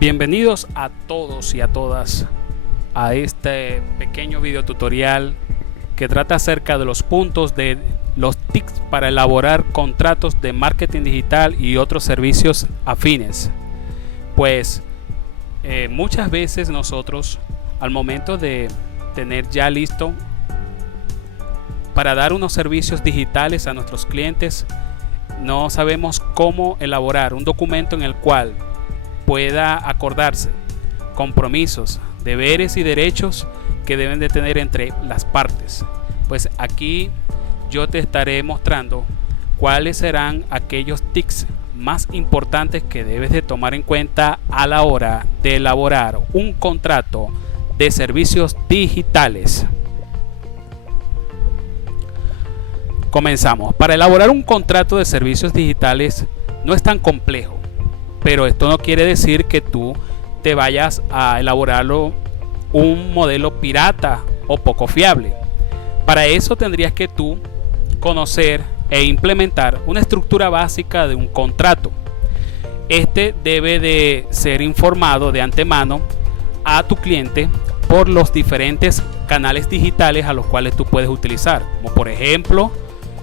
Bienvenidos a todos y a todas a este pequeño video tutorial que trata acerca de los puntos de los tips para elaborar contratos de marketing digital y otros servicios afines. Pues muchas veces nosotros al momento de tener ya listo para dar unos servicios digitales a nuestros clientes, no sabemos cómo elaborar un documento en el cual pueda acordarse compromisos, deberes y derechos que deben de tener entre las partes. Pues aquí yo te estaré mostrando cuáles serán aquellos tips más importantes que debes de tomar en cuenta a la hora de elaborar un contrato de servicios digitales. Comenzamos. Para elaborar un contrato de servicios digitales no es tan complejo, pero esto no quiere decir que tú te vayas a elaborarlo un modelo pirata o poco fiable. Para eso tendrías que tú conocer e implementar una estructura básica de un contrato. Este debe de ser informado de antemano a tu cliente por los diferentes canales digitales a los cuales tú puedes utilizar, como por ejemplo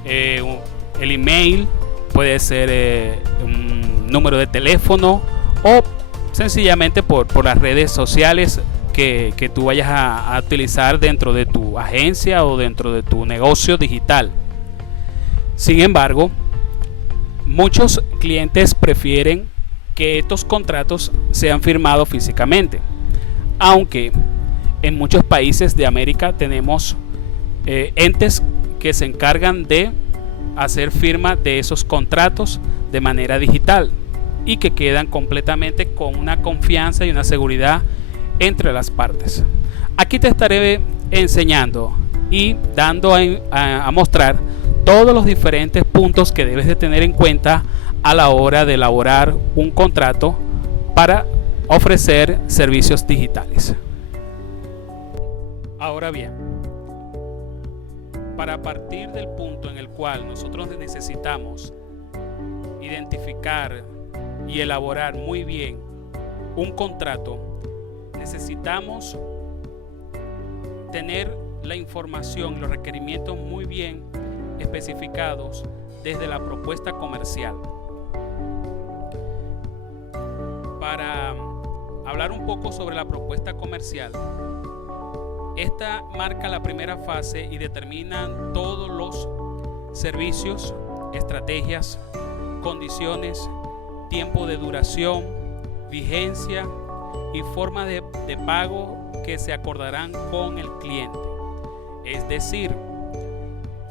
el email, puede ser un número de teléfono o sencillamente por las redes sociales que tú vayas a utilizar dentro de tu agencia o dentro de tu negocio digital. Sin embargo, muchos clientes prefieren que estos contratos sean firmados físicamente, aunque en muchos países de América tenemos entes que se encargan de hacer firma de esos contratos de manera digital y que quedan completamente con una confianza y una seguridad entre las partes. Aquí te estaré enseñando y dando a mostrar todos los diferentes puntos que debes de tener en cuenta a la hora de elaborar un contrato para ofrecer servicios digitales. Ahora bien, para partir del punto en el cual nosotros necesitamos identificar y elaborar muy bien un contrato, necesitamos tener la información, los requerimientos muy bien especificados desde la propuesta comercial. Para hablar un poco sobre la propuesta comercial, esta marca la primera fase y determina todos los servicios, estrategias, condiciones, tiempo de duración, vigencia y forma de pago que se acordarán con el cliente. Es decir,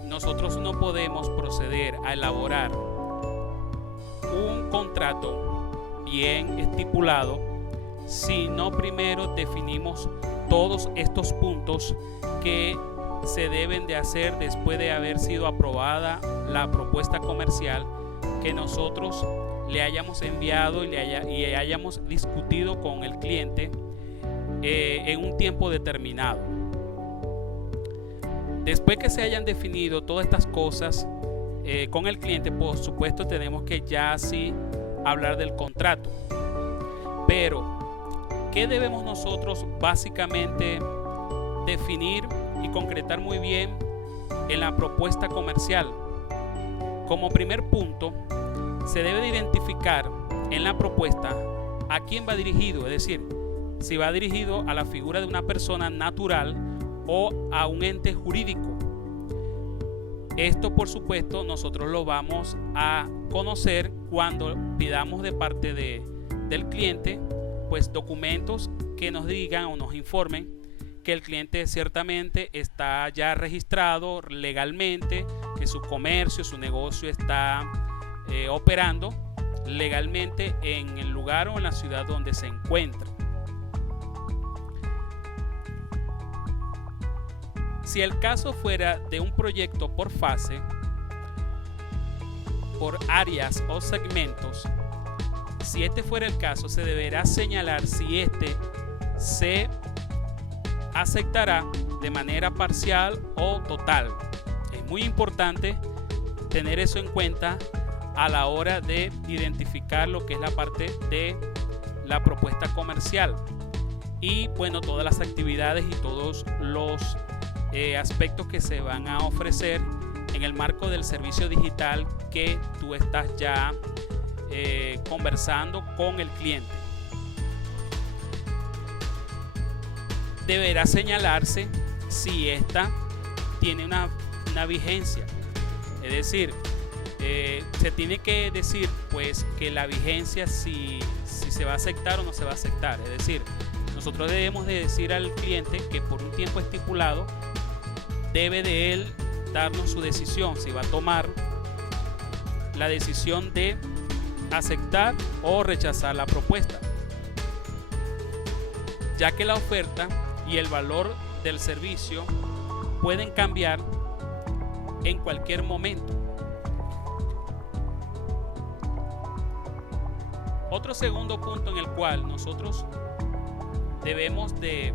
nosotros no podemos proceder a elaborar un contrato bien estipulado si no primero definimos todos estos puntos que se deben de hacer después de haber sido aprobada la propuesta comercial que nosotros le hayamos enviado y hayamos discutido con el cliente en un tiempo determinado. Después que se hayan definido todas estas cosas con el cliente, por supuesto tenemos que ya sí hablar del contrato. Pero ¿qué debemos nosotros básicamente definir y concretar muy bien en la propuesta comercial? Como primer punto, se debe de identificar en la propuesta a quién va dirigido, es decir, si va dirigido a la figura de una persona natural o a un ente jurídico. Esto, por supuesto, nosotros lo vamos a conocer cuando pidamos de parte del cliente pues documentos que nos digan o nos informen que el cliente ciertamente está ya registrado legalmente, que su comercio, su negocio está operando legalmente en el lugar o en la ciudad donde se encuentra. Si el caso fuera de un proyecto por fase, por áreas o segmentos, si este fuera el caso, se deberá señalar si este se aceptará de manera parcial o total. Es muy importante tener eso en cuenta a la hora de identificar lo que es la parte de la propuesta comercial y bueno, todas las actividades y todos los aspectos que se van a ofrecer en el marco del servicio digital que tú estás ya conversando con el cliente. Deberá señalarse si esta tiene una vigencia, es decir, se tiene que decir pues que la vigencia si se va a aceptar o no se va a aceptar. Es decir, nosotros debemos de decir al cliente que por un tiempo estipulado debe de él darnos su decisión, si va a tomar la decisión de aceptar o rechazar la propuesta, ya que la oferta y el valor del servicio pueden cambiar en cualquier momento. Otro segundo punto en el cual nosotros debemos de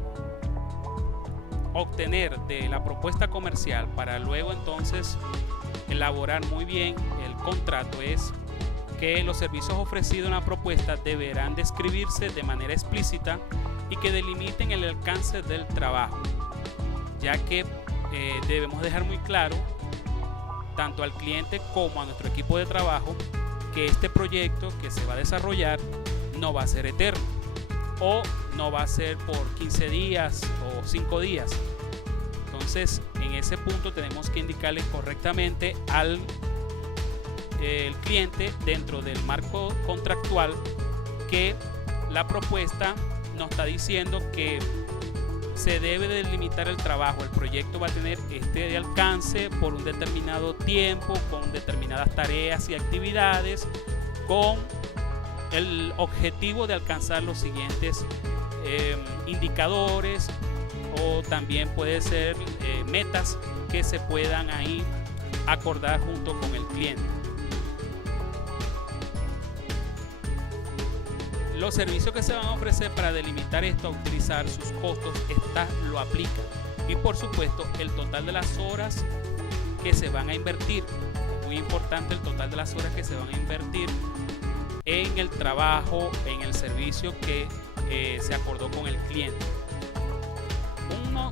obtener de la propuesta comercial para luego entonces elaborar muy bien el contrato es que los servicios ofrecidos en la propuesta deberán describirse de manera explícita y que delimiten el alcance del trabajo, ya que debemos dejar muy claro tanto al cliente como a nuestro equipo de trabajo que este proyecto que se va a desarrollar no va a ser eterno o no va a ser por 15 días o 5 días. Entonces, en ese punto tenemos que indicarle correctamente al el cliente dentro del marco contractual que la propuesta nos está diciendo que se debe delimitar el trabajo. El proyecto va a tener este alcance por un determinado tiempo, con determinadas tareas y actividades, con el objetivo de alcanzar los siguientes indicadores, o también puede ser metas que se puedan ahí acordar junto con el cliente. Los servicios que se van a ofrecer para delimitar esto, a utilizar sus costos, esta lo aplica. Y por supuesto, el total de las horas que se van a invertir. Muy importante el total de las horas que se van a invertir en el trabajo, en el servicio que se acordó con el cliente.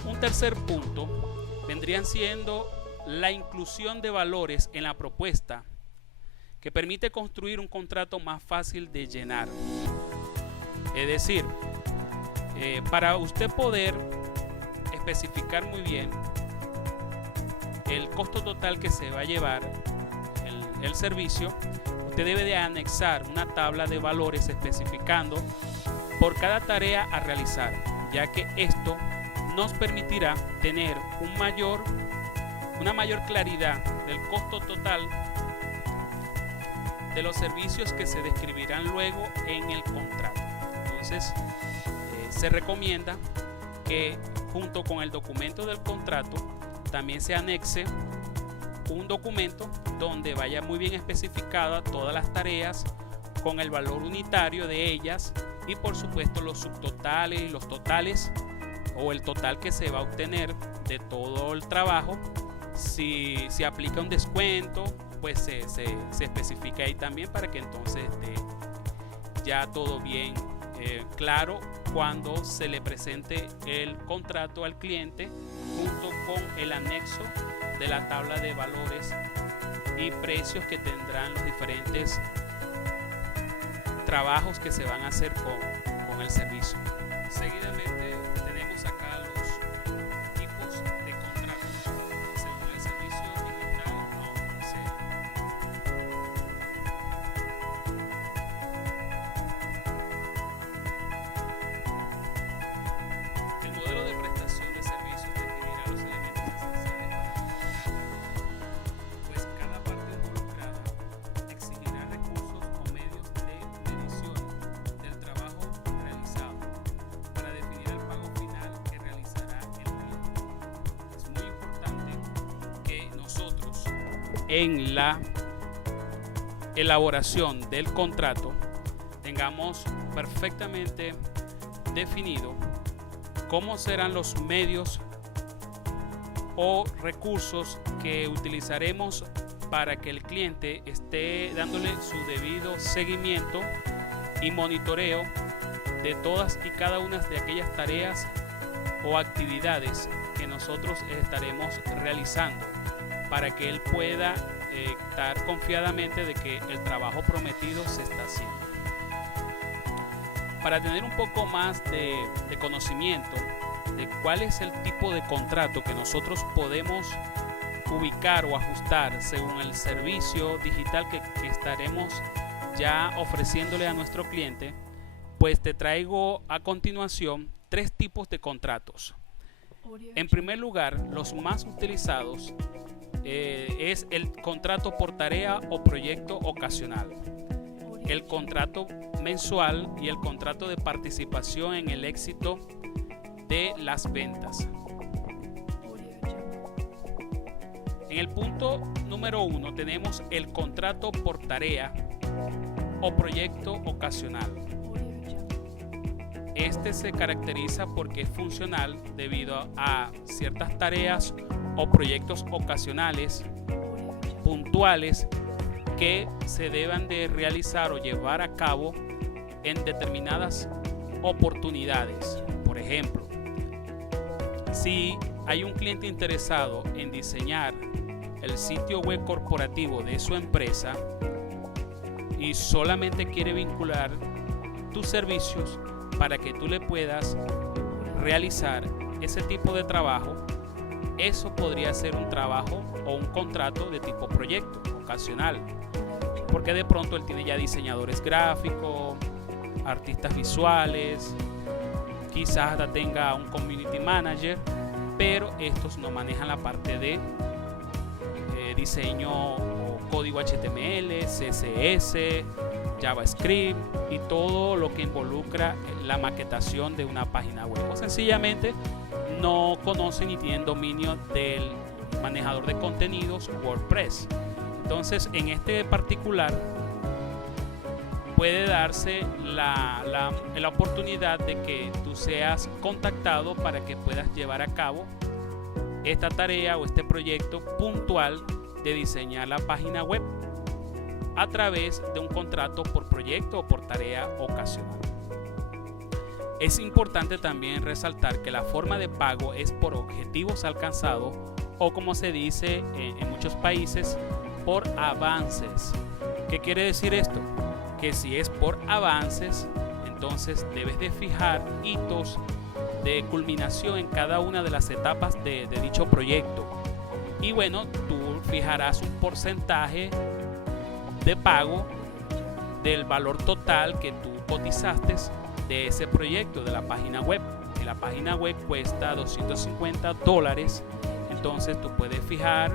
Un tercer punto vendrían siendo la inclusión de valores en la propuesta que permite construir un contrato más fácil de llenar. Es decir, para usted poder especificar muy bien el costo total que se va a llevar el servicio, usted debe de anexar una tabla de valores especificando por cada tarea a realizar, ya que esto nos permitirá tener una mayor claridad del costo total de los servicios que se describirán luego en el contrato. Entonces, se recomienda que junto con el documento del contrato también se anexe un documento donde vaya muy bien especificada todas las tareas con el valor unitario de ellas y por supuesto los subtotales y los totales o el total que se va a obtener de todo el trabajo. Si se aplica un descuento, pues se especifica ahí también para que entonces esté ya todo bien claro cuando se le presente el contrato al cliente junto con el anexo de la tabla de valores y precios que tendrán los diferentes trabajos que se van a hacer con el servicio. Seguidamente tenemos acá los tipos de contratos según el servicio digital a ofrecer. El modelo de prestación de servicios definirá los elementos esenciales para el contrato, pues cada parte involucrada exigirá recursos o medios de medición del trabajo realizado para definir el pago final que realizará el cliente. Es muy importante que nosotros en la elaboración del contrato tengamos perfectamente definido cómo serán los medios o recursos que utilizaremos para que el cliente esté dándole su debido seguimiento y monitoreo de todas y cada una de aquellas tareas o actividades que nosotros estaremos realizando para que él pueda estar confiadamente de que el trabajo prometido se está haciendo. Para tener un poco más de conocimiento de cuál es el tipo de contrato que nosotros podemos ubicar o ajustar según el servicio digital que estaremos ya ofreciéndole a nuestro cliente, pues te traigo a continuación 3 tipos de contratos. En primer lugar, los más utilizados es el contrato por tarea o proyecto ocasional, el contrato mensual y el contrato de participación en el éxito de las ventas. En el punto número 1 tenemos el contrato por tarea o proyecto ocasional. Este se caracteriza porque es funcional debido a ciertas tareas o proyectos ocasionales puntuales que se deban de realizar o llevar a cabo en determinadas oportunidades. Por ejemplo, si hay un cliente interesado en diseñar el sitio web corporativo de su empresa y solamente quiere vincular tus servicios para que tú le puedas realizar ese tipo de trabajo, eso podría ser un trabajo o un contrato de tipo proyecto ocasional, porque de pronto él tiene ya diseñadores gráficos, artistas visuales, quizás hasta tenga un community manager, pero estos no manejan la parte de diseño o código HTML, CSS, JavaScript y todo lo que involucra la maquetación de una página web, o sencillamente no conocen y tienen dominio del manejador de contenidos WordPress. Entonces, en este particular puede darse la oportunidad de que tú seas contactado para que puedas llevar a cabo esta tarea o este proyecto puntual de diseñar la página web a través de un contrato por proyecto o por tarea ocasional. Es importante también resaltar que la forma de pago es por objetivos alcanzados o, como se dice en muchos países, por avances. ¿Qué quiere decir esto? Que si es por avances, entonces debes de fijar hitos de culminación en cada una de las etapas de dicho proyecto. Y bueno, tú fijarás un porcentaje de pago del valor total que tú cotizaste de ese proyecto de la página web. Y la página web cuesta $250, entonces tú puedes fijar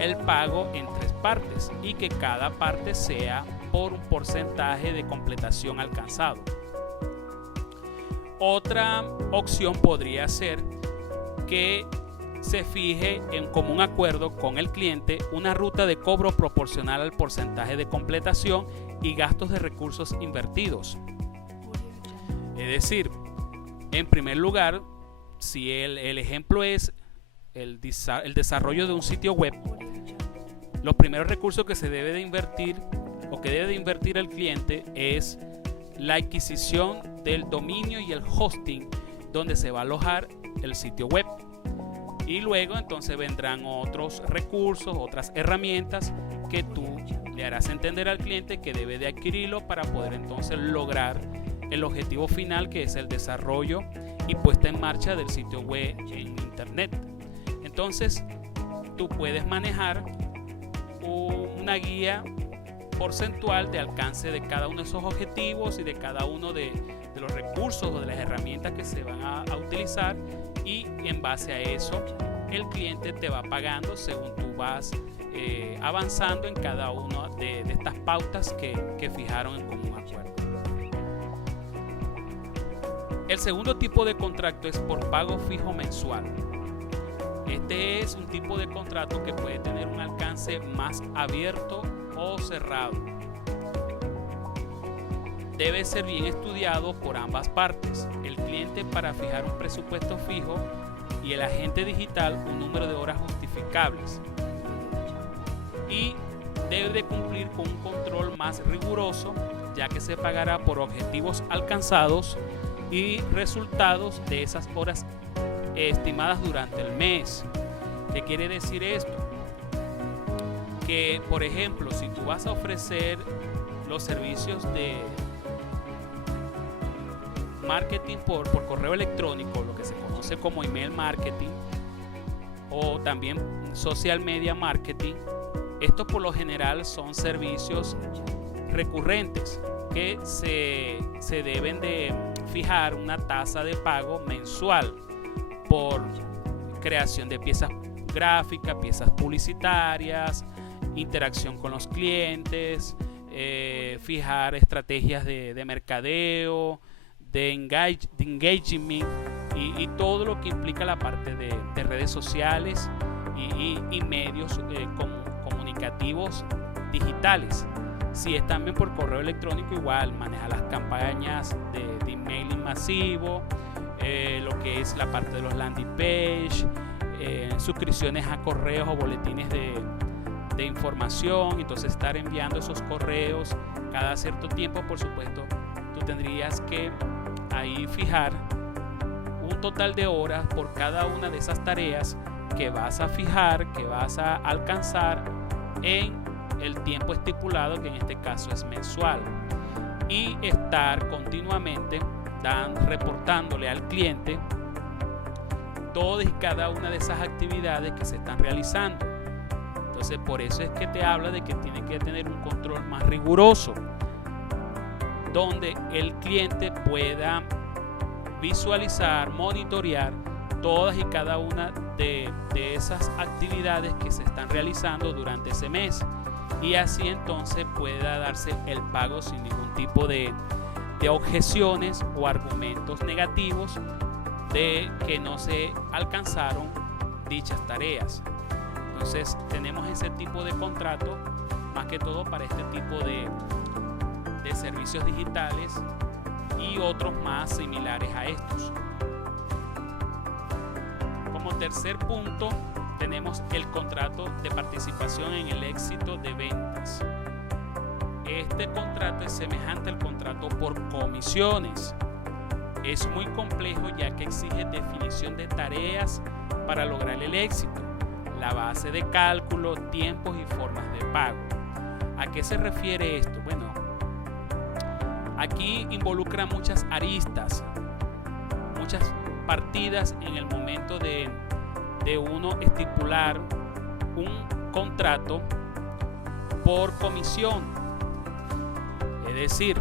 el pago en 3 partes y que cada parte sea por un porcentaje de completación alcanzado. Otra opción podría ser que se fije en común acuerdo con el cliente una ruta de cobro proporcional al porcentaje de completación y gastos de recursos invertidos. Es decir, en primer lugar, si el ejemplo es el desarrollo de un sitio web, los primeros recursos que se debe de invertir o que debe de invertir el cliente es la adquisición del dominio y el hosting donde se va a alojar el sitio web. Y luego entonces vendrán otros recursos, otras herramientas que tú le harás entender al cliente que debe de adquirirlo para poder entonces lograr el objetivo final, que es el desarrollo y puesta en marcha del sitio web en internet. Entonces tú puedes manejar una guía porcentual de alcance de cada uno de esos objetivos y de cada uno de los recursos o de las herramientas que se van a utilizar, y en base a eso el cliente te va pagando según tú vas avanzando en cada una de estas pautas que fijaron en común acuerdo. El segundo tipo de contrato es por pago fijo mensual. Este es un tipo de contrato que puede tener un alcance más abierto o cerrado. Debe ser bien estudiado por ambas partes, el cliente para fijar un presupuesto fijo y el agente digital un número de horas justificables. Y debe de cumplir con un control más riguroso, ya que se pagará por objetivos alcanzados y resultados de esas horas estimadas durante el mes. ¿Qué quiere decir esto? Que, por ejemplo, si tú vas a ofrecer los servicios de marketing por correo electrónico, lo que se conoce como email marketing, o también social media marketing, estos por lo general son servicios recurrentes que se deben de fijar una tasa de pago mensual por creación de piezas gráficas, piezas publicitarias, interacción con los clientes, fijar estrategias de mercadeo, de engagement y todo lo que implica la parte de redes sociales y medios comunicativos digitales. Si es también por correo electrónico, igual maneja las campañas de emailing masivo, lo que es la parte de los landing page, suscripciones a correos o boletines de información. Entonces estar enviando esos correos cada cierto tiempo. Por supuesto, tú tendrías que ahí fijar un total de horas por cada una de esas tareas que vas a fijar, que vas a alcanzar en el tiempo estipulado, que en este caso es mensual, y estar continuamente reportándole al cliente todas y cada una de esas actividades que se están realizando. Entonces, por eso es que te habla de que tiene que tener un control más riguroso, donde el cliente pueda visualizar, monitorear todas y cada una de esas actividades que se están realizando durante ese mes, y así entonces pueda darse el pago sin ningún tipo de objeciones o argumentos negativos de que no se alcanzaron dichas tareas. Entonces tenemos ese tipo de contrato más que todo para este tipo de servicios digitales y otros más similares a estos. Como tercer punto tenemos el contrato de participación en el éxito de ventas. Este contrato es semejante al contrato por comisiones. Es muy complejo ya que exige definición de tareas para lograr el éxito, la base de cálculo, tiempos y formas de pago. ¿A qué se refiere esto? Bueno, aquí involucra muchas aristas, muchas partidas en el momento de uno estipular un contrato por comisión. Es decir,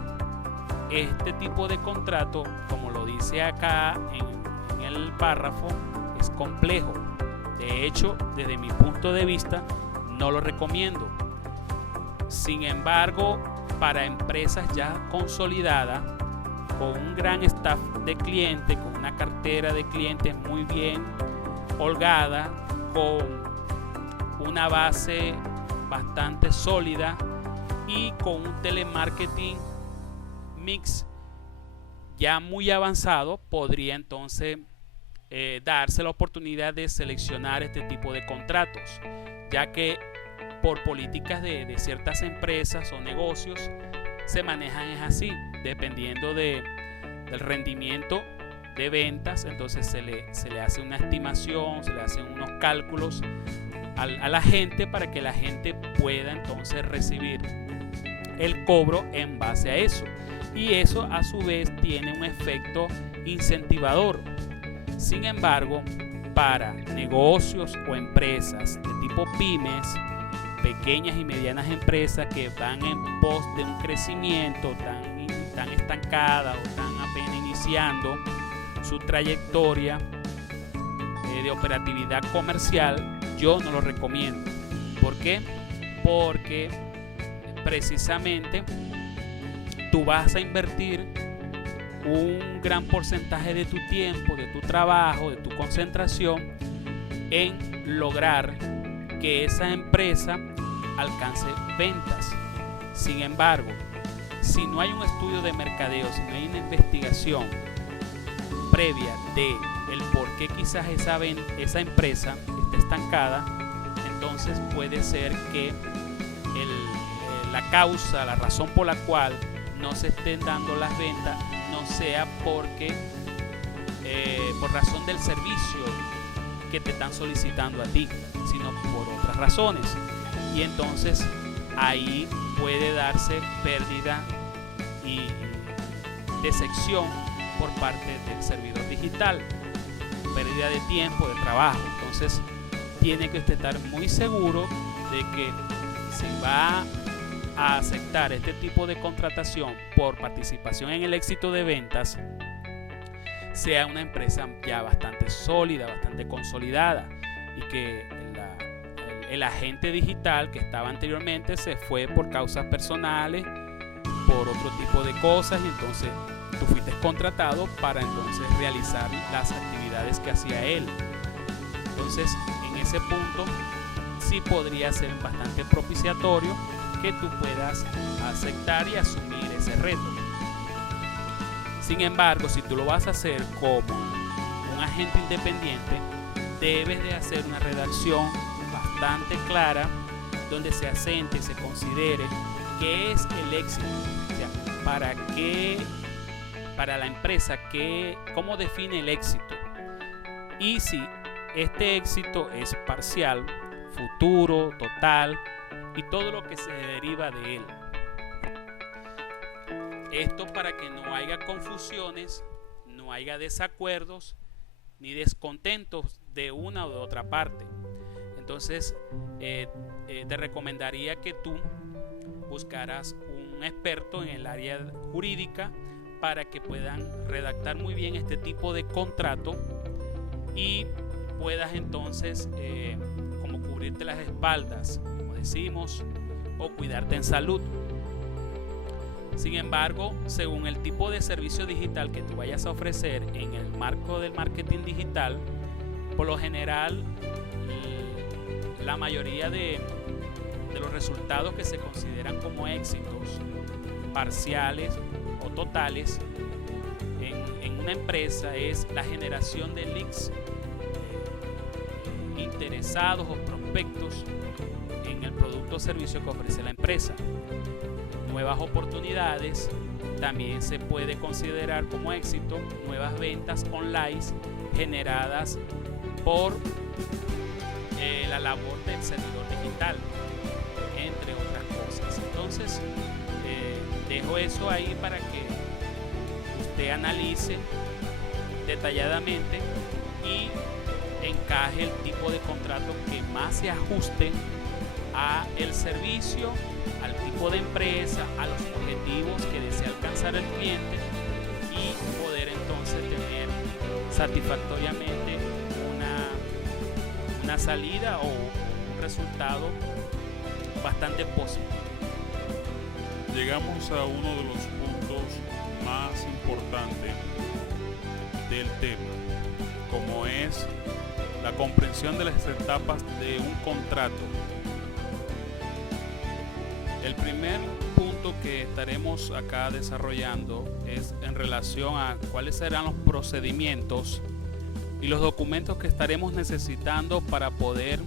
este tipo de contrato, como lo dice acá en el párrafo, es complejo. De hecho, desde mi punto de vista, no lo recomiendo. Sin embargo, para empresas ya consolidadas, con un gran staff de clientes, con una cartera de clientes muy bien holgada, con una base bastante sólida y con un telemarketing mix ya muy avanzado, podría entonces darse la oportunidad de seleccionar este tipo de contratos, ya que por políticas de ciertas empresas o negocios se manejan es así, dependiendo del rendimiento de ventas. Entonces se le hace una estimación, se le hacen unos cálculos a la gente para que la gente pueda entonces recibir el cobro en base a eso, y eso a su vez tiene un efecto incentivador. Sin embargo, para negocios o empresas de tipo pymes, pequeñas y medianas empresas que van en pos de un crecimiento tan estancada o tan apenas iniciando su trayectoria de operatividad comercial, yo no lo recomiendo. ¿Por qué? Porque precisamente tú vas a invertir un gran porcentaje de tu tiempo, de tu trabajo, de tu concentración en lograr que esa empresa alcance ventas. Sin embargo, si no hay un estudio de mercadeo, si no hay una investigación previa de el por qué quizás esa empresa esté estancada, entonces puede ser que la causa, la razón por la cual no se estén dando las ventas no sea porque por razón del servicio que te están solicitando a ti, sino por otras razones. Y entonces ahí puede darse pérdida y decepción por parte del servidor digital, pérdida de tiempo, de trabajo. Entonces tiene que usted estar muy seguro de que si va a aceptar este tipo de contratación por participación en el éxito de ventas, sea una empresa ya bastante sólida, bastante consolidada, y que el agente digital que estaba anteriormente se fue por causas personales, por otro tipo de cosas, y entonces tú fuiste contratado para entonces realizar las actividades que hacía él. Entonces, en ese punto sí podría ser bastante propiciatorio que tú puedas aceptar y asumir ese reto. Sin embargo, si tú lo vas a hacer como un agente independiente, debes de hacer una redacción bastante clara donde se asente y se considere qué es el éxito, o sea, para la empresa, cómo define el éxito, y si este éxito es parcial, futuro, total, y todo lo que se deriva de él. Esto para que no haya confusiones, no haya desacuerdos ni descontentos de una o de otra parte. Entonces te recomendaría que tú buscaras un experto en el área jurídica para que puedan redactar muy bien este tipo de contrato y puedas entonces como cubrirte las espaldas, como decimos, o cuidarte en salud. Sin embargo, según el tipo de servicio digital que tú vayas a ofrecer en el marco del marketing digital, por lo general la mayoría de los resultados que se consideran como éxitos parciales o totales en una empresa es la generación de leads interesados o prospectos en el producto o servicio que ofrece la empresa. Nuevas oportunidades también se puede considerar como éxito, nuevas ventas online generadas por la labor del servidor digital, entre otras cosas. Entonces dejo eso ahí para que usted analice detalladamente y encaje el tipo de contrato que más se ajuste a el servicio, al tipo de empresa, a los objetivos que desea alcanzar el cliente, y poder entonces tener satisfactoriamente una salida o un resultado bastante positivo. Llegamos a uno de los puntos más importantes del tema, como es la comprensión de las etapas de un contrato. El primer punto que estaremos acá desarrollando es en relación a cuáles serán los procedimientos y los documentos que estaremos necesitando para poder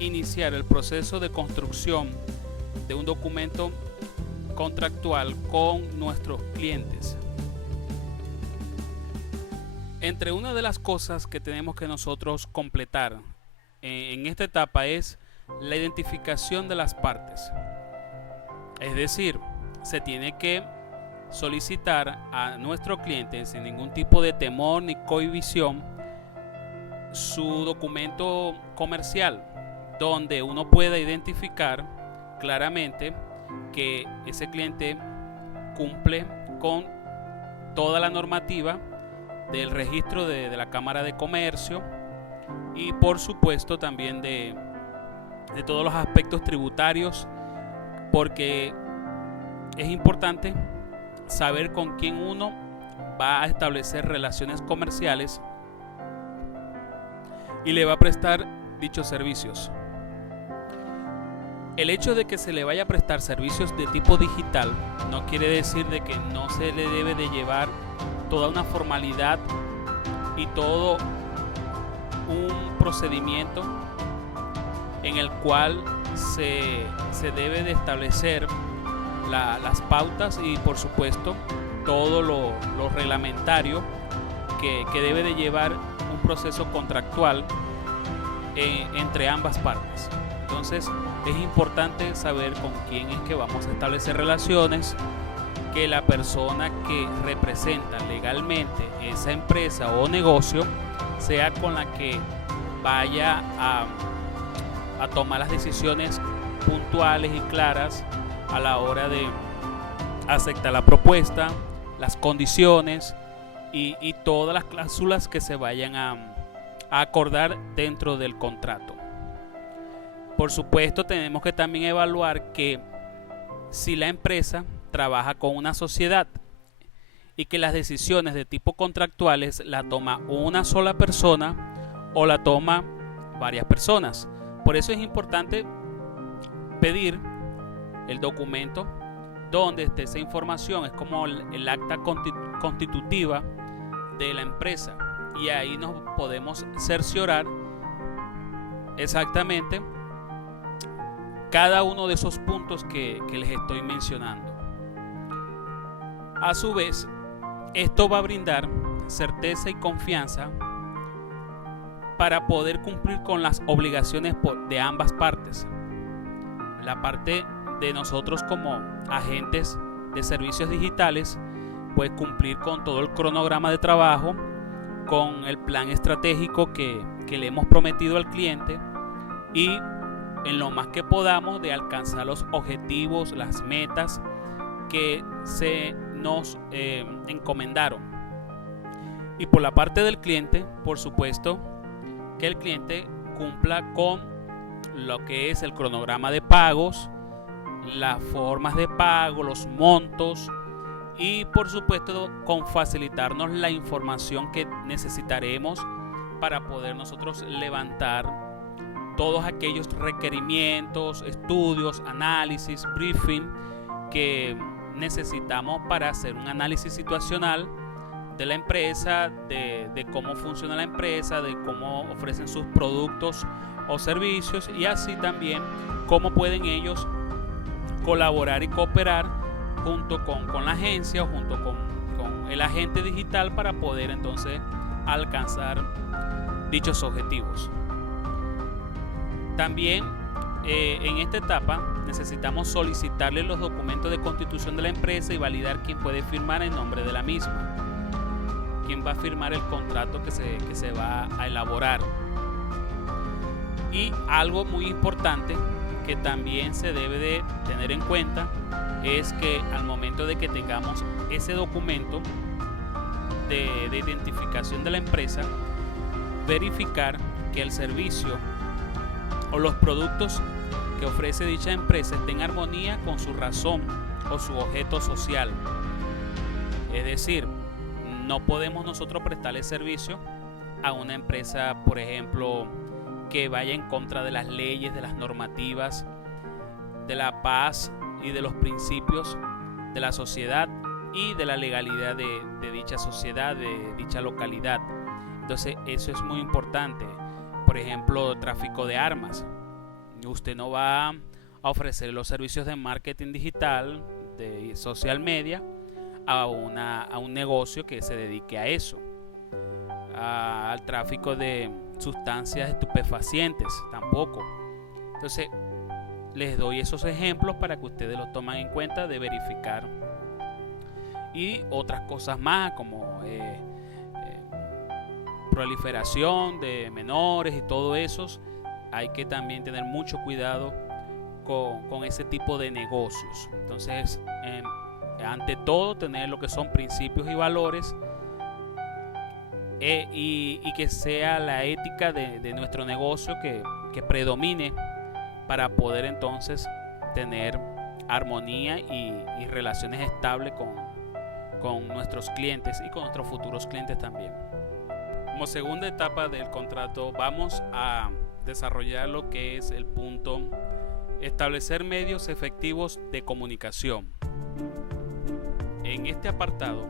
iniciar el proceso de construcción de un documento contractual con nuestros clientes. Entre una de las cosas que tenemos que nosotros completar en esta etapa es la identificación de las partes. Es decir, se tiene que solicitar a nuestro cliente sin ningún tipo de temor ni cohibición su documento comercial, donde uno pueda identificar claramente que ese cliente cumple con toda la normativa del registro de la Cámara de Comercio y por supuesto también de todos los aspectos tributarios, porque es importante saber con quién uno va a establecer relaciones comerciales y le va a prestar dichos servicios. El hecho de que se le vaya a prestar servicios de tipo digital no quiere decir de que no se le debe de llevar toda una formalidad y todo un procedimiento en el cual se debe de establecer las pautas y por supuesto todo lo reglamentario que debe de llevar un proceso contractual entre ambas partes. Entonces es importante saber con quién es que vamos a establecer relaciones, que la persona que representa legalmente esa empresa o negocio sea con la que vaya a tomar las decisiones puntuales y claras a la hora de aceptar la propuesta, las condiciones y todas las cláusulas que se vayan a acordar dentro del contrato. Por supuesto, tenemos que también evaluar que si la empresa trabaja con una sociedad y que las decisiones de tipo contractuales la toma una sola persona o la toma varias personas. Por eso es importante pedir el documento donde esté esa información, es como el acta constitutiva de la empresa, y ahí nos podemos cerciorar exactamente cada uno de esos puntos que les estoy mencionando. A su vez, esto va a brindar certeza y confianza para poder cumplir con las obligaciones de ambas partes. La parte de nosotros como agentes de servicios digitales, pues cumplir con todo el cronograma de trabajo, con el plan estratégico que le hemos prometido al cliente, y en lo más que podamos de alcanzar los objetivos, las metas que se nos encomendaron. Y por la parte del cliente, por supuesto, que el cliente cumpla con lo que es el cronograma de pagos, las formas de pago, los montos, y por supuesto con facilitarnos la información que necesitaremos para poder nosotros levantar todos aquellos requerimientos, estudios, análisis, briefing que necesitamos para hacer un análisis situacional de la empresa, de cómo funciona la empresa, de cómo ofrecen sus productos o servicios, y así también cómo pueden ellos colaborar y cooperar junto con la agencia o junto con el agente digital para poder entonces alcanzar dichos objetivos. También en esta etapa necesitamos solicitarle los documentos de constitución de la empresa y validar quién puede firmar en nombre de la misma, quién va a firmar el contrato que se va a elaborar. Y algo muy importante que también se debe de tener en cuenta es que al momento de que tengamos ese documento de identificación de la empresa, verificar que el servicio o los productos que ofrece dicha empresa estén en armonía con su razón o su objeto social. Es decir, no podemos nosotros prestarle servicio a una empresa, por ejemplo, que vaya en contra de las leyes, de las normativas, de la paz y de los principios de la sociedad y de la legalidad de dicha sociedad, de dicha localidad. Entonces eso es muy importante. Por ejemplo, tráfico de armas. Usted no va a ofrecer los servicios de marketing digital, de social media, a un negocio que se dedique a eso. Al tráfico de sustancias estupefacientes tampoco. Entonces les doy esos ejemplos para que ustedes los tomen en cuenta de verificar, y otras cosas más como proliferación de menores y todo eso. Hay que también tener mucho cuidado con ese tipo de negocios. Entonces ante todo tener lo que son principios y valores, y que sea la ética de nuestro negocio que predomine para poder entonces tener armonía y relaciones estables con nuestros clientes y con nuestros futuros clientes también. Como segunda etapa del contrato vamos a desarrollar lo que es el punto establecer medios efectivos de comunicación. En este apartado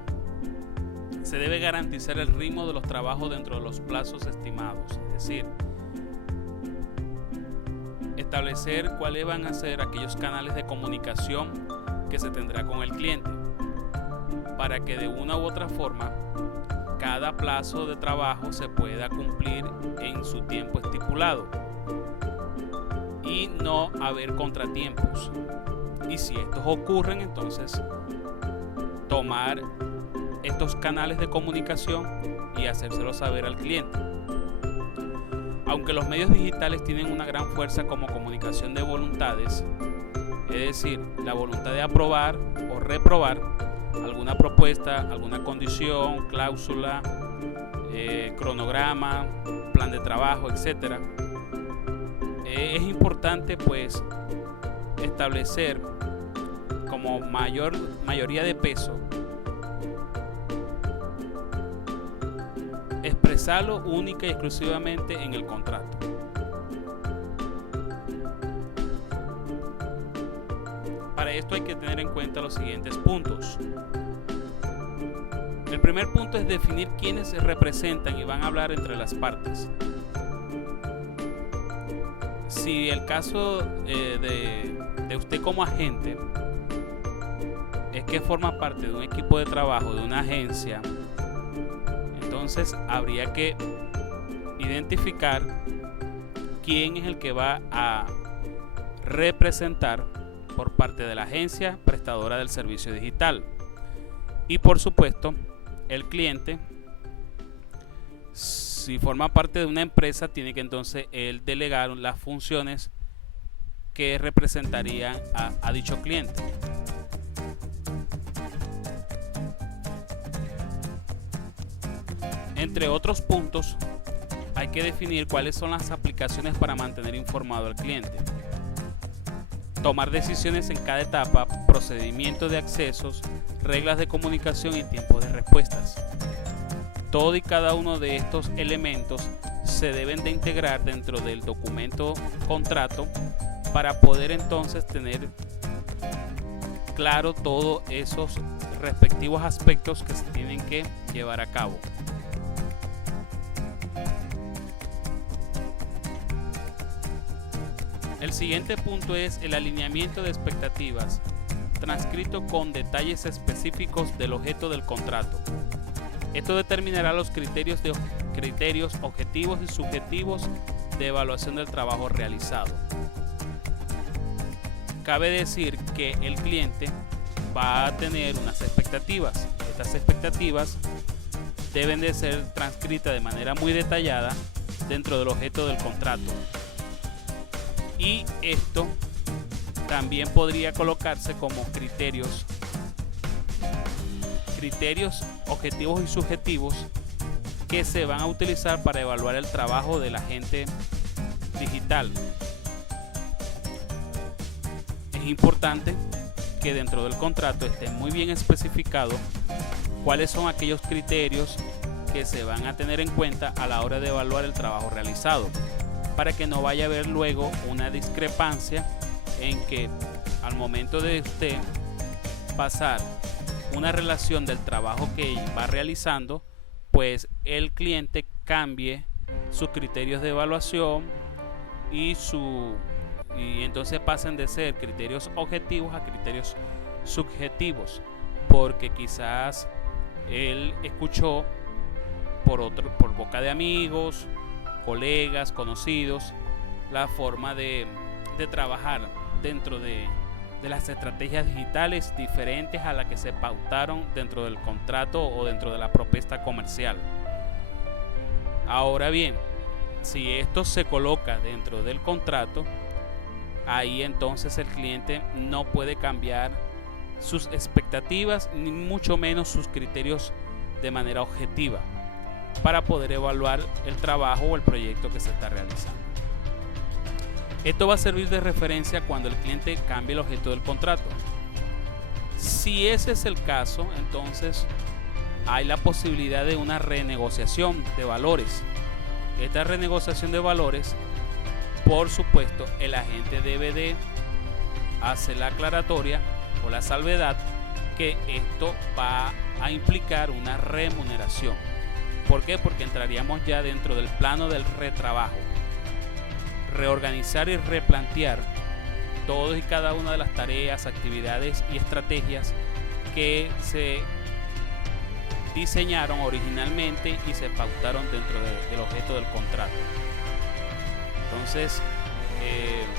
se debe garantizar el ritmo de los trabajos dentro de los plazos estimados, es decir, establecer cuáles van a ser aquellos canales de comunicación que se tendrá con el cliente para que de una u otra forma cada plazo de trabajo se pueda cumplir en su tiempo estipulado y no haber contratiempos. Y si estos ocurren, entonces tomar estos canales de comunicación y hacérselo saber al cliente. Aunque los medios digitales tienen una gran fuerza como comunicación de voluntades, es decir, la voluntad de aprobar o reprobar alguna propuesta, alguna condición, cláusula, cronograma, plan de trabajo, etc. Es importante pues establecer como mayoría de peso expresarlo única y exclusivamente en el contrato. Para esto hay que tener en cuenta los siguientes puntos. El primer punto es definir quiénes se representan y van a hablar entre las partes. Si el caso de usted como agente es que forma parte de un equipo de trabajo, de una agencia, entonces habría que identificar quién es el que va a representar por parte de la agencia prestadora del servicio digital. Y por supuesto, el cliente, si forma parte de una empresa, tiene que entonces él delegar las funciones que representarían a dicho cliente. Entre otros puntos, hay que definir cuáles son las aplicaciones para mantener informado al cliente. Tomar decisiones en cada etapa, procedimientos de accesos, reglas de comunicación y tiempos de respuestas. Todo y cada uno de estos elementos se deben de integrar dentro del documento contrato para poder entonces tener claro todos esos respectivos aspectos que se tienen que llevar a cabo. El siguiente punto es el alineamiento de expectativas, transcrito con detalles específicos del objeto del contrato. Esto determinará los criterios objetivos y subjetivos de evaluación del trabajo realizado. Cabe decir que el cliente va a tener unas expectativas. Estas expectativas deben de ser transcritas de manera muy detallada dentro del objeto del contrato. Y esto también podría colocarse como criterios objetivos y subjetivos que se van a utilizar para evaluar el trabajo del agente digital. Es importante que dentro del contrato esté muy bien especificado cuáles son aquellos criterios que se van a tener en cuenta a la hora de evaluar el trabajo realizado, para que no vaya a haber luego una discrepancia en que al momento de usted pasar una relación del trabajo que va realizando, pues el cliente cambie sus criterios de evaluación y entonces pasen de ser criterios objetivos a criterios subjetivos, porque quizás él escuchó por boca de amigos, colegas, conocidos, la forma de trabajar dentro de las estrategias digitales diferentes a las que se pautaron dentro del contrato o dentro de la propuesta comercial. Ahora bien, si esto se coloca dentro del contrato, ahí entonces el cliente no puede cambiar sus expectativas ni mucho menos sus criterios de manera objetiva para poder evaluar el trabajo o el proyecto que se está realizando. Esto va a servir de referencia cuando el cliente cambie el objeto del contrato. Si ese es el caso, entonces hay la posibilidad de una renegociación de valores. Esta renegociación de valores, por supuesto, el agente debe de hacer la aclaratoria o la salvedad que esto va a implicar una remuneración. ¿Por qué? Porque entraríamos ya dentro del plano del retrabajo. Reorganizar y replantear todas y cada una de las tareas, actividades y estrategias que se diseñaron originalmente y se pautaron dentro del objeto del contrato. Entonces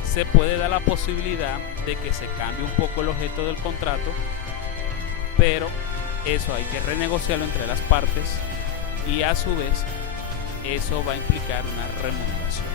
se puede dar la posibilidad de que se cambie un poco el objeto del contrato, pero eso hay que renegociarlo entre las partes y a su vez eso va a implicar una remuneración.